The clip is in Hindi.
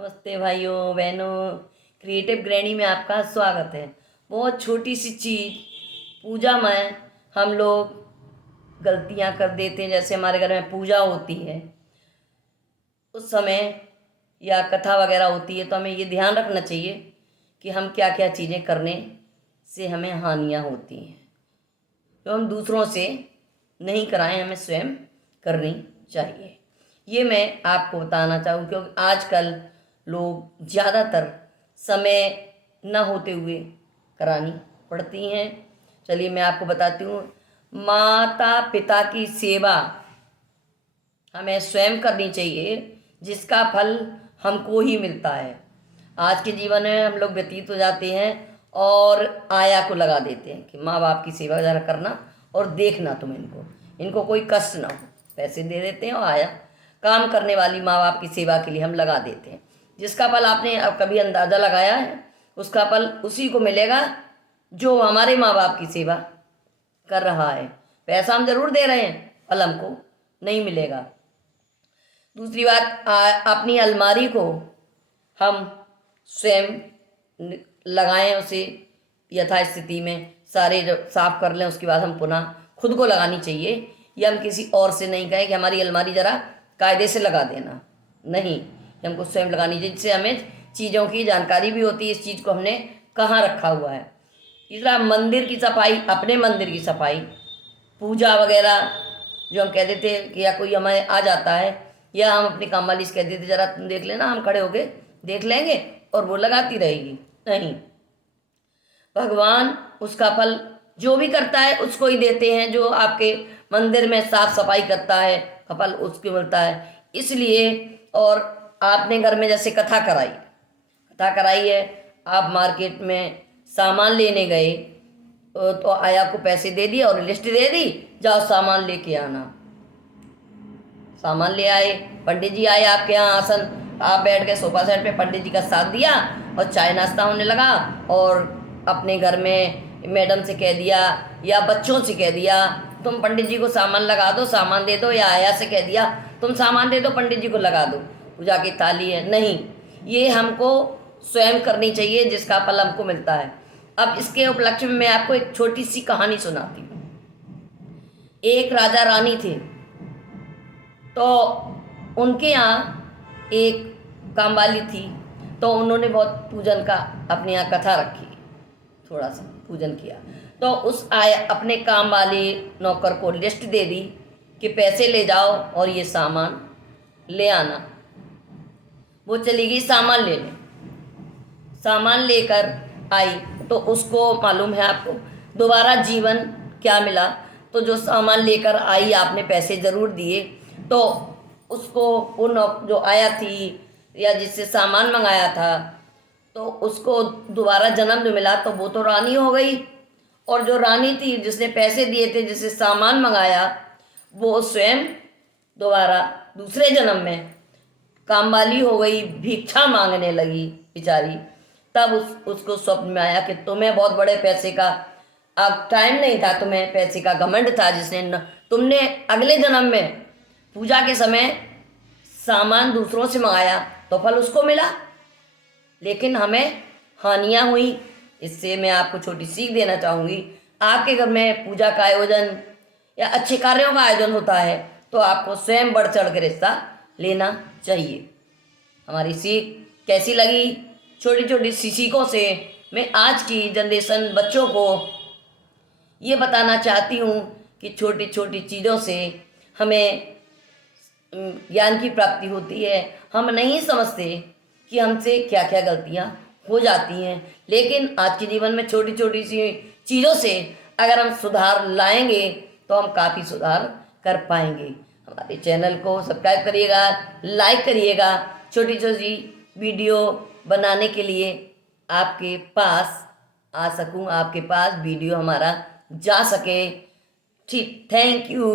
नमस्ते भाइयों बहनों, क्रिएटिव ग्रैनी में आपका स्वागत है। बहुत छोटी सी चीज़ पूजा में हम लोग गलतियां कर देते हैं। जैसे हमारे घर में पूजा होती है उस समय या कथा वगैरह होती है, तो हमें ये ध्यान रखना चाहिए कि हम क्या क्या चीज़ें करने से हमें हानियां होती हैं, तो हम दूसरों से नहीं कराएं, हमें स्वयं करनी चाहिए। ये मैं आपको बताना चाहूँ क्योंकि आजकल लोग ज़्यादातर समय न होते हुए करानी पड़ती हैं। चलिए मैं आपको बताती हूँ। माता पिता की सेवा हमें स्वयं करनी चाहिए, जिसका फल हमको ही मिलता है। आज के जीवन में हम लोग व्यतीत हो जाते हैं और आया को लगा देते हैं कि माँ बाप की सेवा ज़रा करना और देखना तुम इनको कोई कष्ट ना हो, पैसे दे देते हैं और आया काम करने वाली माँ बाप की सेवा के लिए हम लगा देते हैं। जिसका फल आपने अब कभी अंदाज़ा लगाया है? उसका फल उसी को मिलेगा जो हमारे माँ बाप की सेवा कर रहा है। पैसा हम जरूर दे रहे हैं, फल हमको नहीं मिलेगा। दूसरी बात, अपनी अलमारी को हम स्वयं लगाएं, उसे यथास्थिति में सारे जब साफ कर लें उसके बाद हम पुनः खुद को लगानी चाहिए। या हम किसी और से नहीं कहें कि हमारी अलमारी ज़रा कायदे से लगा देना, नहीं, हमको स्वयं लगानी चाहिए, जिससे हमें चीज़ों की जानकारी भी होती है, इस चीज़ को हमने कहाँ रखा हुआ है। तीसरा, मंदिर की सफाई, अपने मंदिर की सफाई, पूजा वगैरह जो हम कह देते कि या कोई हमें आ जाता है या हम अपनी काम वाली से कह देते ज़रा तुम देख लेना, हम खड़े होके देख लेंगे और वो लगाती रहेगी, नहीं, भगवान उसका फल जो भी करता है उसको ही देते हैं। जो आपके मंदिर में साफ सफाई करता है का फल उसको मिलता है। इसलिए, और आपने घर में जैसे कथा कराई है, आप मार्केट में सामान लेने गए तो आया को पैसे दे दिए और लिस्ट दे दी, जाओ सामान लेके आना। सामान ले आए, पंडित जी आए आपके यहाँ, आसन आप बैठ गए सोफा सेट पे, पंडित जी का साथ दिया और चाय नाश्ता होने लगा। और अपने घर में मैडम से कह दिया या बच्चों से कह दिया तुम पंडित जी को सामान लगा दो, सामान दे दो, या आया से कह दिया तुम सामान दे दो, पंडित जी को लगा दो, पूजा की थाली है, नहीं, ये हमको स्वयं करनी चाहिए, जिसका फल हमको मिलता है। अब इसके उपलक्ष्य में मैं आपको एक छोटी सी कहानी सुनाती हूँ। एक राजा रानी थे, तो उनके यहाँ एक कामवाली थी, तो उन्होंने बहुत पूजन का अपने यहाँ कथा रखी, थोड़ा सा पूजन किया, तो उस अपने काम वाले नौकर को लिस्ट दे दी कि पैसे ले जाओ और ये सामान ले आना। वो चली गई सामान लेने, सामान लेकर आई तो उसको मालूम है आपको दोबारा जीवन क्या मिला। तो जो सामान लेकर आई, आपने पैसे ज़रूर दिए, तो उसको वो जो आया थी या जिससे सामान मंगाया था, तो उसको दोबारा जन्म जो मिला तो वो तो रानी हो गई, और जो रानी थी जिसने पैसे दिए थे, जिससे सामान मंगाया, वो स्वयं दोबारा दूसरे जन्म में कामवाली हो गई, भिक्षा मांगने लगी बेचारी। तब उसको स्वप्न में आया कि तुम्हें बहुत बड़े पैसे का अब टाइम नहीं था, तुम्हें पैसे का घमंड था, जिसने तुमने अगले जन्म में पूजा के समय सामान दूसरों से मंगाया तो फल उसको मिला, लेकिन हमें हानियां हुई। इससे मैं आपको छोटी सीख देना चाहूँगी। आपके घर में पूजा का आयोजन या अच्छे कार्यों का आयोजन होता है तो आपको स्वयं बढ़ चढ़ कर हिस्सा लेना चाहिए। हमारी सीख कैसी लगी? छोटी छोटी सी सीखों से मैं आज की जनरेशन बच्चों को ये बताना चाहती हूँ कि छोटी छोटी चीज़ों से हमें ज्ञान की प्राप्ति होती है। हम नहीं समझते कि हमसे क्या क्या गलतियाँ हो जाती हैं, लेकिन आज के जीवन में छोटी छोटी सी चीज़ों से अगर हम सुधार लाएंगे तो हम काफ़ी सुधार कर पाएंगे। हमारे चैनल को सब्सक्राइब करिएगा, लाइक करिएगा। छोटी छोटी वीडियो बनाने के लिए आपके पास आ सकूं, आपके पास वीडियो हमारा जा सके। ठीक, थैंक यू।